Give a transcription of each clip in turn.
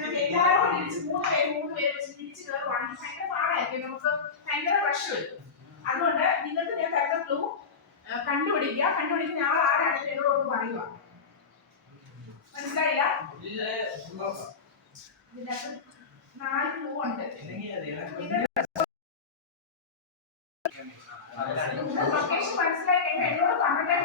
എല്ലാവരും ഇടിച്ച് മൂന്ന് പേര് വെച്ച് ഇടിച്ച് കയറുവാണെങ്കിൽ ഭയങ്കര പാടായിരിക്കും, നമുക്ക് ഭയങ്കര റഷ് വരും. അതുകൊണ്ട് നിങ്ങൾക്ക് ഞാൻ തരുന്ന ക്ലൂ കണ്ടുപിടിക്കുന്ന ആൾ ആരാണെന്ന് എന്നോട് ഒന്ന് പറയുക. മനസ്സിലായില്ല? ഇതിനകത്ത് 4 ക്ലൂ ഉണ്ട്. ലൊക്കേഷൻ മനസ്സിലായി കഴിഞ്ഞാൽ എന്നോട് പറഞ്ഞിട്ടേ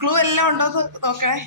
ക്ലൂ എല്ലാം ഉണ്ടോ നോക്കണേ.